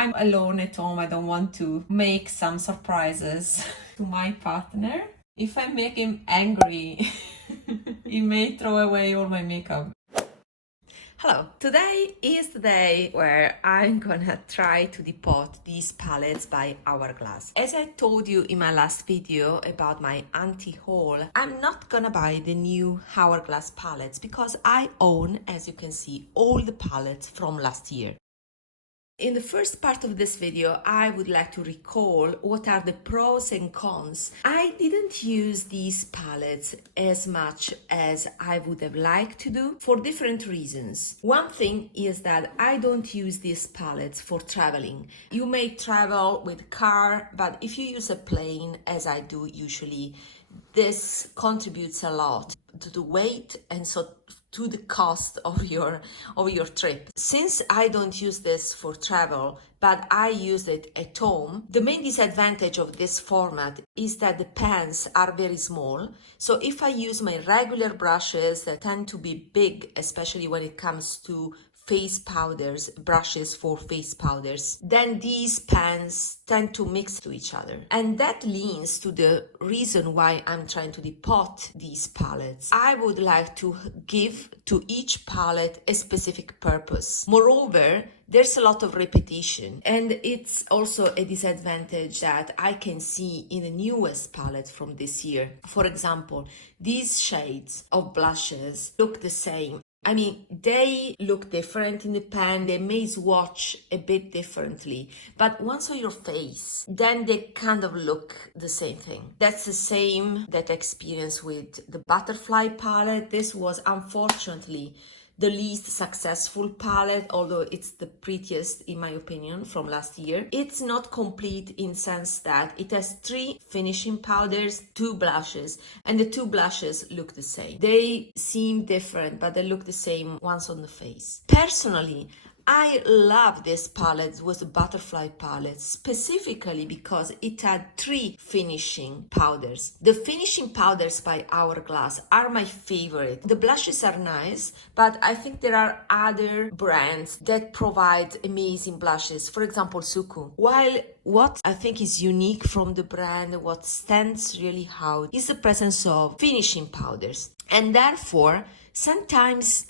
I'm alone at home. I don't want to make some surprises to my partner. If I make him angry, he may throw away all my makeup. Hello, today is the day where I'm gonna try to depot these palettes by Hourglass. As I told you in my last video about my anti-haul, I'm not gonna buy the new Hourglass palettes because I own, as you can see, all the palettes from last year. In the first part of this video, I would like to recall what are the pros and cons. I didn't use these palettes as much as I would have liked to do for different reasons. One thing is that I don't use these palettes for traveling. You may travel with a car, but if you use a plane, as I do usually, this contributes a lot to the weight and so to the cost of your trip. Since I don't use this for travel, but I use it at home, the main disadvantage of this format is that the pans are very small. So if I use my regular brushes that tend to be big, especially when it comes to face powders, brushes for face powders, then these pans tend to mix to each other. And that leads to the reason why I'm trying to depot these palettes. I would like to give to each palette a specific purpose. Moreover, there's a lot of repetition, and it's also a disadvantage that I can see in the newest palette from this year. For example, these shades of blushes look the same. I mean, they look different in the pan, they may swatch a bit differently, but once on your face, then they kind of look the same thing. That's the same that I experienced with the Butterfly palette. This was unfortunately the least successful palette, although it's the prettiest in my opinion from last year. It's not complete in sense that it has 3 finishing powders, 2 blushes, and the 2 blushes look the same. They seem different, but they look the same once on the face. Personally, I love this palette. It was a Butterfly palette, specifically because it had 3 finishing powders. The finishing powders by Hourglass are my favorite. The blushes are nice, but I think there are other brands that provide amazing blushes. For example, Suku. While what I think is unique from the brand, what stands really out, is the presence of finishing powders. And therefore, sometimes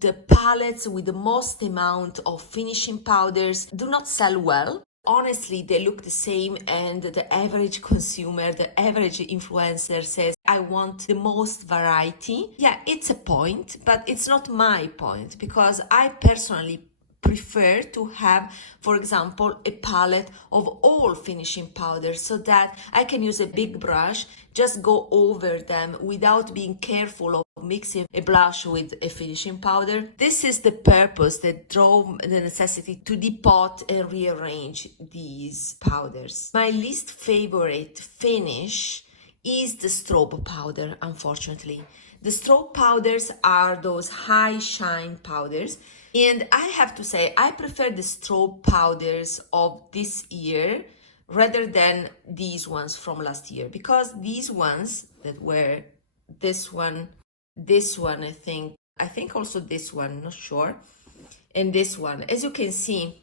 the palettes with the most amount of finishing powders do not sell well. Honestly, they look the same, and the average consumer, the average influencer says, I want the most variety. Yeah, it's a point, but it's not my point, because I personally prefer to have, for example, a palette of all finishing powders so that I can use a big brush, just go over them without being careful of mixing a blush with a finishing powder. This is the purpose that drove the necessity to depot and rearrange these powders. My least favorite finish is the strobe powder, unfortunately. The strobe powders are those high shine powders, and I have to say I prefer the strobe powders of this year rather than these ones from last year, because these ones that were this one, I think also this one, not sure, and this one, as you can see,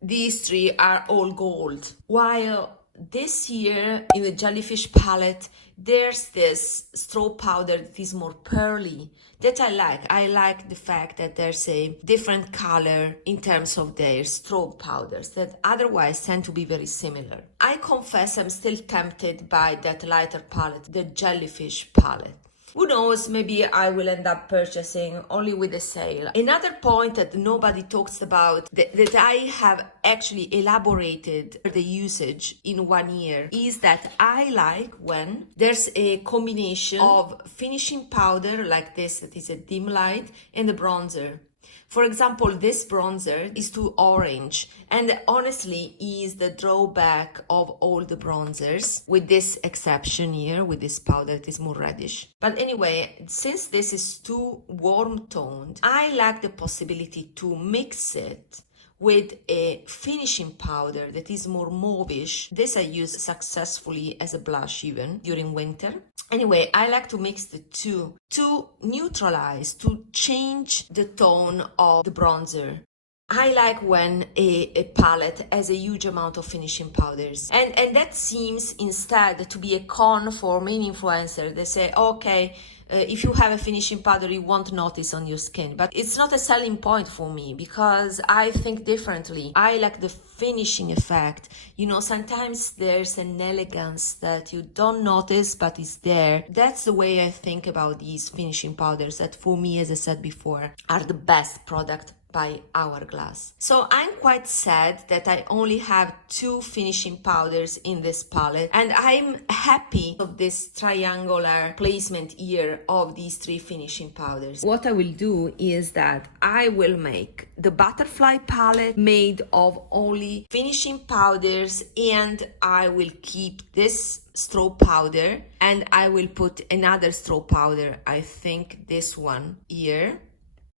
these 3 are all gold, while this year in the Jellyfish palette there's this strobe powder that is more pearly that I like. I like the fact that there's a different color in terms of their strobe powders that otherwise tend to be very similar. I confess I'm still tempted by that lighter palette, the Jellyfish palette. Who knows, maybe I will end up purchasing only with a sale. Another point that nobody talks about, that I have actually elaborated the usage in 1 year, is that I like when there's a combination of finishing powder like this, that is a dim light, and the bronzer. For example, this bronzer is too orange, and honestly is the drawback of all the bronzers, with this exception here, with this powder that is more reddish. But anyway, since this is too warm toned, I like the possibility to mix it with a finishing powder that is more mauvish. This I use successfully as a blush even during winter. Anyway, I like to mix the two to neutralize, to change the tone of the bronzer. I like when a palette has a huge amount of finishing powders. And that seems instead to be a con for many influencers. They say, okay, if you have a finishing powder, you won't notice on your skin. But it's not a selling point for me because I think differently. I like the finishing effect. You know, sometimes there's an elegance that you don't notice, but it's there. That's the way I think about these finishing powders that for me, as I said before, are the best product by Hourglass. So I'm quite sad that I only have 2 finishing powders in this palette, and I'm happy of this triangular placement here of these 3 finishing powders. What I will do is that I will make the butterfly palette made of only finishing powders, and I will keep this straw powder, and I will put another straw powder, I think this one here.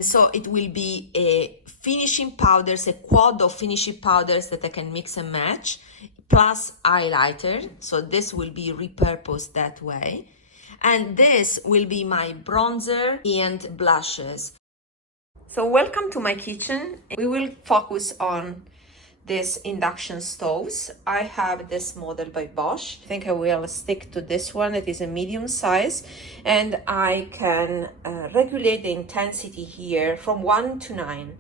So it will be a finishing powders, a quad of finishing powders that I can mix and match, plus highlighter. So this will be repurposed that way. And this will be my bronzer and blushes. So welcome to my kitchen. We will focus on this induction stoves. I have this model by Bosch. I think I will stick to this one. It is a medium size, and I can regulate the intensity here from 1 to 9.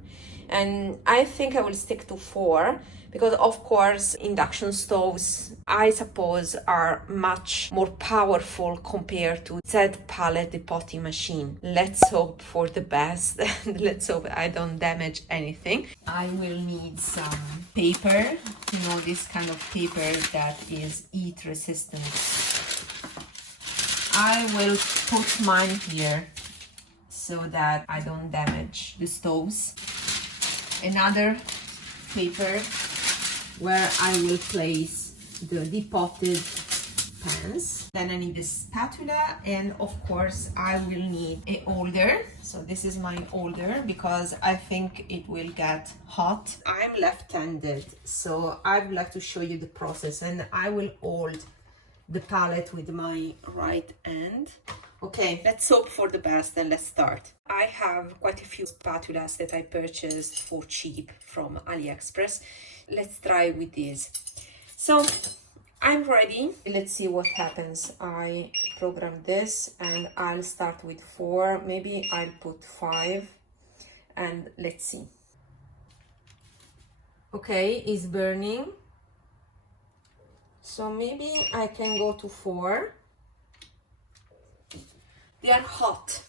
And I think I will stick to 4 because, of course, induction stoves, I suppose, are much more powerful compared to that palette depotting machine. Let's hope for the best. Let's hope I don't damage anything. I will need some paper, you know, this kind of paper that is heat resistant. I will put mine here so that I don't damage the stoves. Another paper where I will place the depotted pans. Then I need a spatula, and of course I will need a holder. So this is my holder because I think it will get hot. I'm left-handed, so I would like to show you the process, and I will hold the palette with my right hand. Okay, let's hope for the best and let's start. I have quite a few spatulas that I purchased for cheap from AliExpress. Let's try with these. So I'm ready. Let's see what happens. I program this and I'll start with 4. Maybe I'll put 5 and let's see. Okay, it's burning. So maybe I can go to 4. They are hot.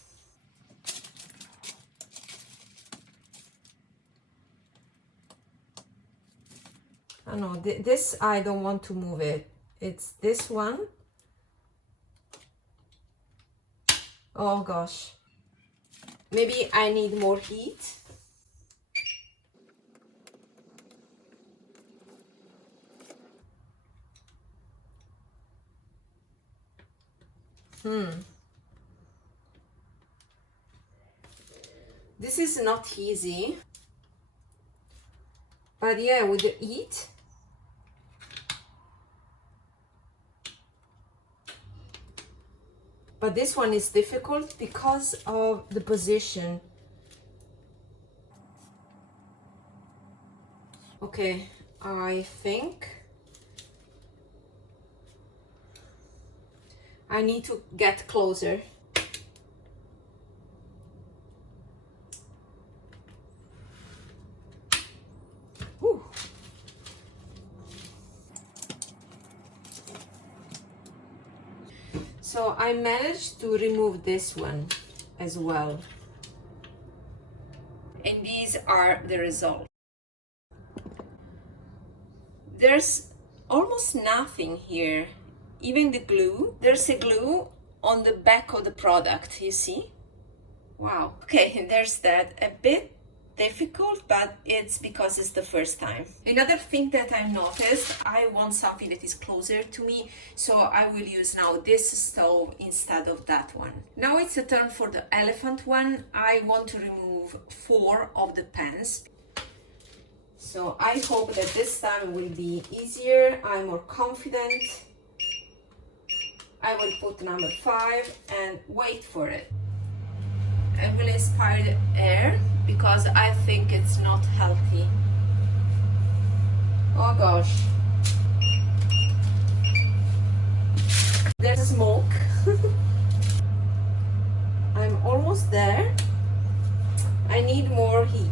Oh no, this I don't want to move it. It's this one. Oh gosh. Maybe I need more heat. This is not easy. But yeah, with the heat, but this one is difficult because of the position. Okay, I think I need to get closer. Whew. So I managed to remove this one as well. And these are the results. There's almost nothing here. Even the glue. There's a glue on the back of the product, you see? Wow. Okay, there's that. A bit difficult, but it's because it's the first time. Another thing that I noticed, I want something that is closer to me, so I will use now this stove instead of that one. Now it's a turn for the elephant one. I want to remove 4 of the pans. So I hope that this time will be easier. I'm more confident. I will put number 5 and wait for it. I will inspire the air because I think it's not healthy. Oh gosh. There's smoke. I'm almost there. I need more heat.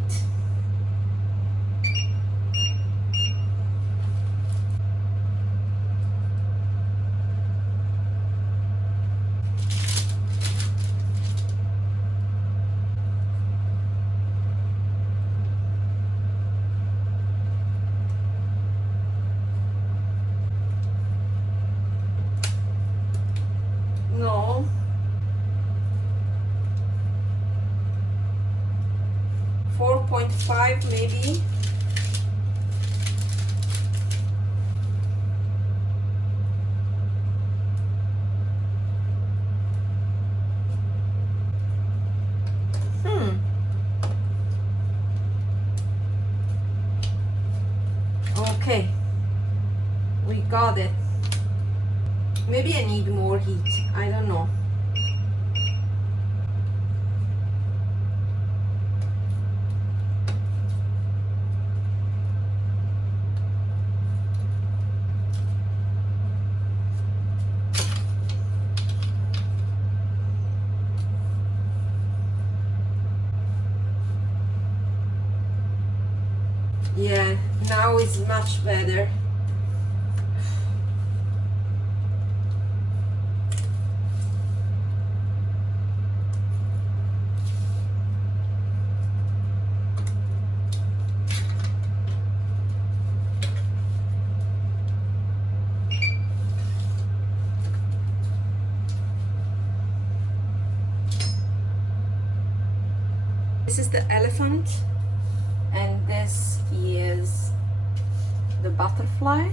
No. 4.5 maybe. Okay, we got it. Maybe I need more heat, I don't know. Yeah, now it's much better. This is the elephant, and this is the butterfly.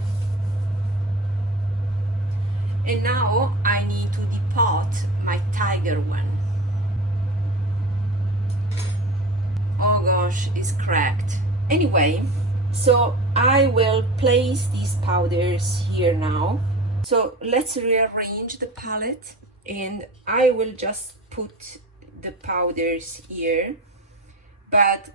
And now I need to depot my tiger one. Oh gosh, it's cracked. Anyway, so I will place these powders here now. So let's rearrange the palette, and I will just put the powders here, but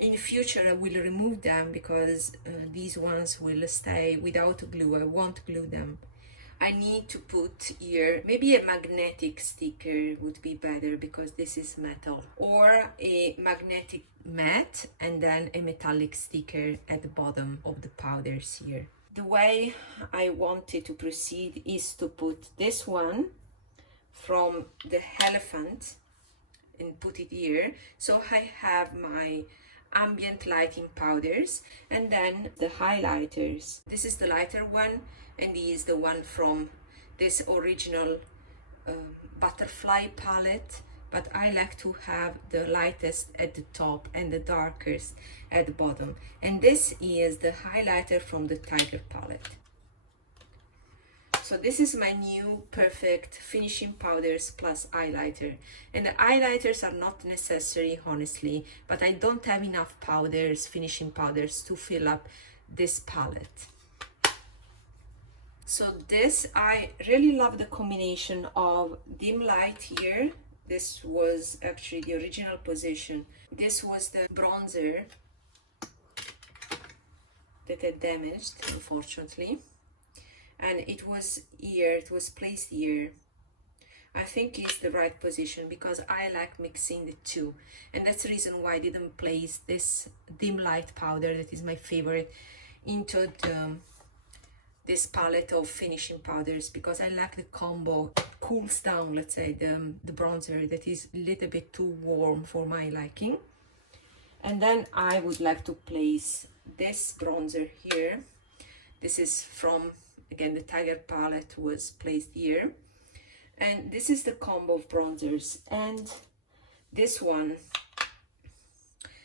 in the future I will remove them because these ones will stay without glue. I won't glue them. I need to put here, maybe a magnetic sticker would be better because this is metal, or a magnetic mat and then a metallic sticker at the bottom of the powders here. The way I wanted to proceed is to put this one from the elephant and put it here. So I have my ambient lighting powders and then the highlighters. This is the lighter one, and this is the one from this original butterfly palette, but I like to have the lightest at the top and the darkest at the bottom. And this is the highlighter from the tiger palette. So this is my new perfect finishing powders plus highlighter. And the highlighters are not necessary, honestly, but I don't have enough powders, finishing powders, to fill up this palette. So this, I really love the combination of dim light here. This was actually the original position. This was the bronzer that I damaged, unfortunately. And it was here, it was placed here. I think it's the right position because I like mixing the two. And that's the reason why I didn't place this dim light powder, that is my favorite, into this palette of finishing powders, because I like the combo. It cools down, let's say, the bronzer that is a little bit too warm for my liking. And then I would like to place this bronzer here. This is from, again, the tiger palette was placed here. And this is the combo of bronzers. And this one,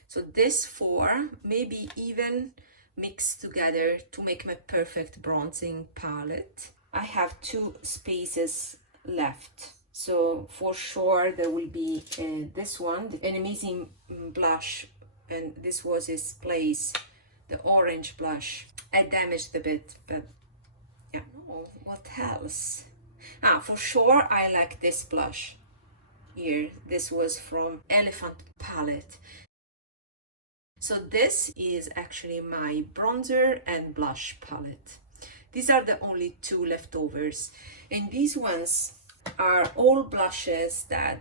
so this four, maybe even mixed together to make my perfect bronzing palette. I have 2 spaces left, so for sure there will be this one, an amazing blush, and this was its place, the orange blush. I damaged a bit, but yeah. Oh, what else? For sure I like this blush here. This was from Elephant palette. So this is actually my bronzer and blush palette. These are the only two leftovers, and these ones are all blushes that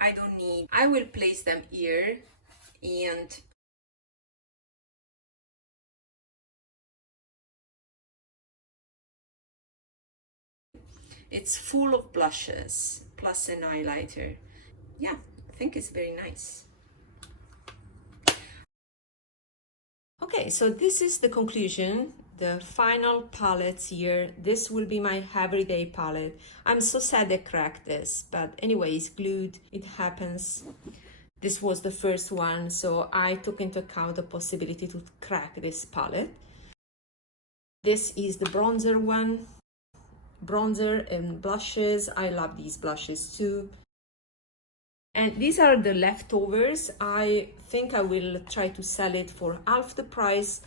I don't need. I will place them here, and it's full of blushes plus an highlighter. Yeah, I think it's very nice. Okay, so this is the conclusion, the final palettes here. This will be my everyday palette. I'm so sad I cracked this, but anyway, it's glued, it happens. This was the first one, so I took into account the possibility to crack this palette. This is the bronzer one, bronzer and blushes. I love these blushes too. And these are the leftovers. I think I will try to sell it for half the price.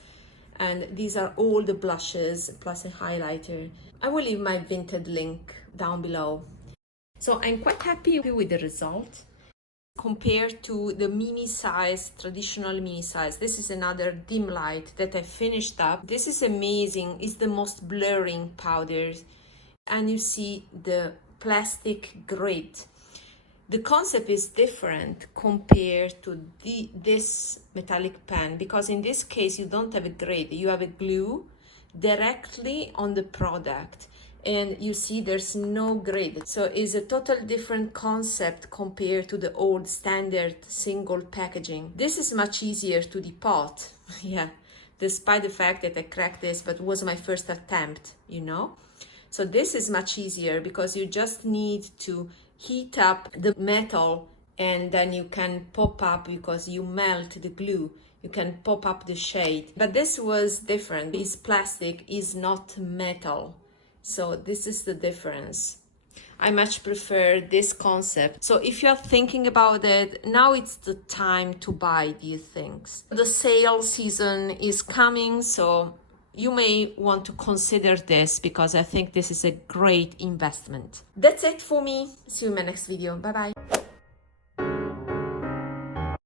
And these are all the blushes plus a highlighter. I will leave my Vinted link down below. So I'm quite happy with the result. Compared to the mini size, traditional mini size, this is another dim light that I finished up. This is amazing. It's the most blurring powders. And you see the plastic grid. The concept is different compared to this metallic pen, because in this case you don't have a grid, you have a glue directly on the product, and you see there's no grid. So it's a total different concept compared to the old standard single packaging. This is much easier to depot. Yeah, despite the fact that I cracked this, but it was my first attempt, you know. So this is much easier because you just need to heat up the metal, and then you can pop up, because you melt the glue, you can pop up the shade. But this was different. It's plastic, is not metal. So this is the difference. I much prefer this concept. So if you're thinking about it, now it's the time to buy these things. The sale season is coming, so you may want to consider this, because I think this is a great investment. That's it for me. See you in my next video. Bye bye.